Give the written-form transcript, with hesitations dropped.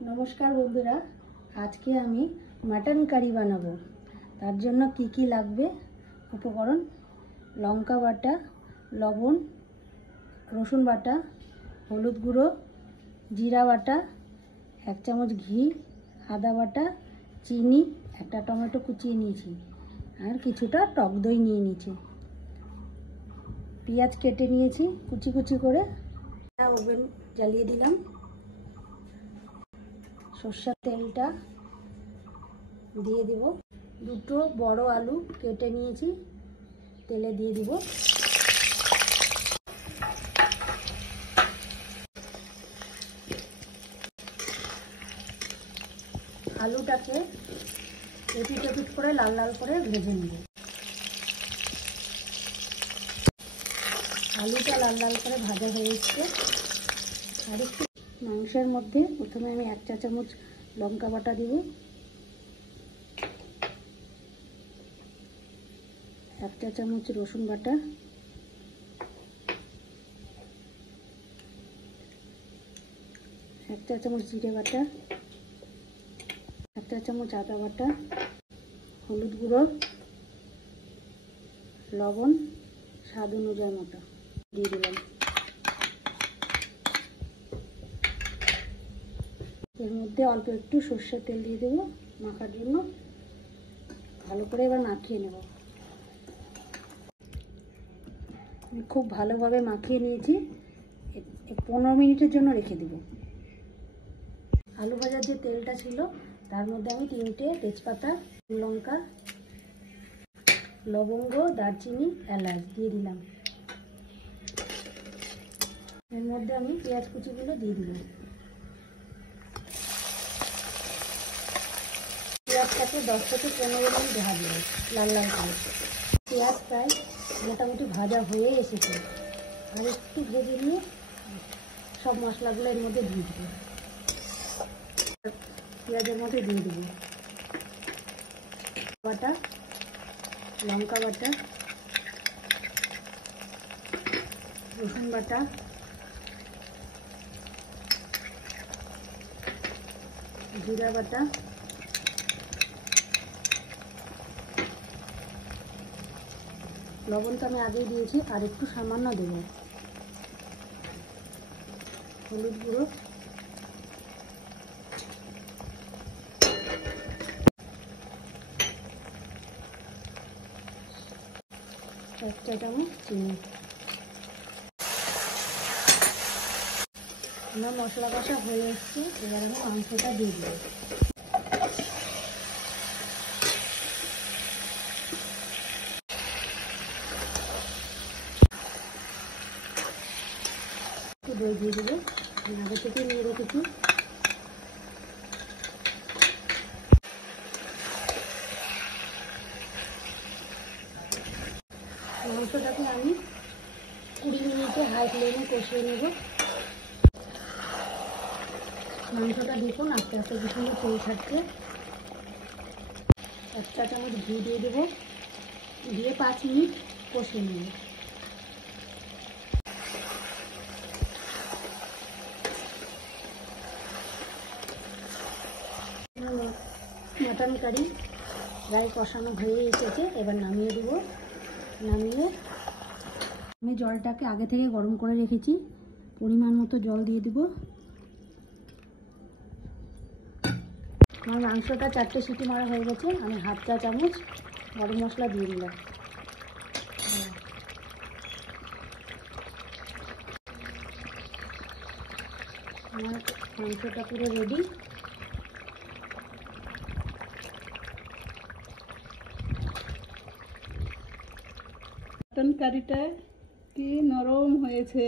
नमस्कार बंधुरा आज के आमी मटन करी बानाबो। तार जोन्नो की लागबे उपकरण लंका बाटा, लवण, रसुन बाटा, हलुद गुड़ो, जीरा बाटा, एक चामच घी, आदा बाटा, चीनी, एक टमेटो कुचिए निয়েছি और কিছুটা टक दई নিয়ে নিয়েছি। পেঁয়াজ কেটে নিয়েছি কুচি কুচি করে। ওভেন জ্বালিয়ে দিলাম। সরষের তেলটা দিয়ে দিব। দুটো বড় আলু কেটে নিয়েছি তেলে দিয়ে দিব। আলুটাকে এপিট এপিট করে লাল লাল করে ভেজে নেব। আলুটা লাল লাল করে ভাজা হয়ে গেছে। আর একটু মাংসের মধ্যে প্রথমে আমি 1 চা চামচ লঙ্কা বাটা দিব, 1 চা চামচ রসুন বাটা, 1 চা চামচ জিরে বাটা, 1 চা চামচ আদা বাটা, হলুদ গুঁড়ো, লবণ স্বাদ অনুযায়ী মতো দিয়ে দিলাম। এর মধ্যে অল্প একটু সরষের তেল দিয়ে দেবো মাখার জন্য। ভালো করে এবার মাখিয়ে নেব। আমি খুব ভালোভাবে মাখিয়ে নিয়েছি। 15 মিনিটের জন্য রেখে দেব। আলু ভাজার যে তেলটা ছিল তার মধ্যে আমি 3টে তেজপাতা, লঙ্কা, লবঙ্গ, দারচিনি, এলাচ দিয়ে দিলাম। এর মধ্যে আমি পেঁয়াজ কুচিগুলো দিয়ে দিলাম। পেঁয়াজটাকে 10 থেকে 15 মিনিট ভাজবো লাল লাল করে। পেঁয়াজ প্রায় মোটামুটি ভাজা হয়ে এসেছে। আর একটু ভেজে নিয়ে সব মশলাগুলো এর মধ্যে দিয়ে দেবো। পেঁয়াজের মধ্যে দিয়ে দেবো বাটা, লঙ্কা বাটা, রসুন বাটা, জিরা বাটা, লবণ তো আমি আগেই দিয়েছি আর একটু সামান্য দেব। হলুদ গুঁড়ো, 1 চা চামচ চিনি। আমার মশলা কষা হয়ে এসছে। এবার আমি মাংসটা দিয়ে দেব। দই দিয়ে দেবো, আগে থেকে নিয়ে রেখেছি। মাংসটাকে আমি 20 মিনিটে হাই ফ্লেমে কষিয়ে নেব। মাংসটা দেখুন আস্তে আস্তে কি সুন্দর তেল ছাড়ছে। 1 চা চামচ ঘি দিয়ে দেবো, দিয়ে 5 মিনিট কষিয়ে নেব। মটন কারি প্রায় কষানো হয়ে এসেছে। এবার নামিয়ে দেবো। নামিয়ে আমি জলটাকে আগে থেকে গরম করে রেখেছি। পরিমাণ মতো জল দিয়ে দেবো। আমার মাংসটা 4টে সিটি মারা হয়ে গেছে। আমি 1/2 চা চামচ গরম মশলা দিয়ে দিলাম। আমার মাংসটা পুরো রেডি। মটন কারিটা কি নরম হয়েছে।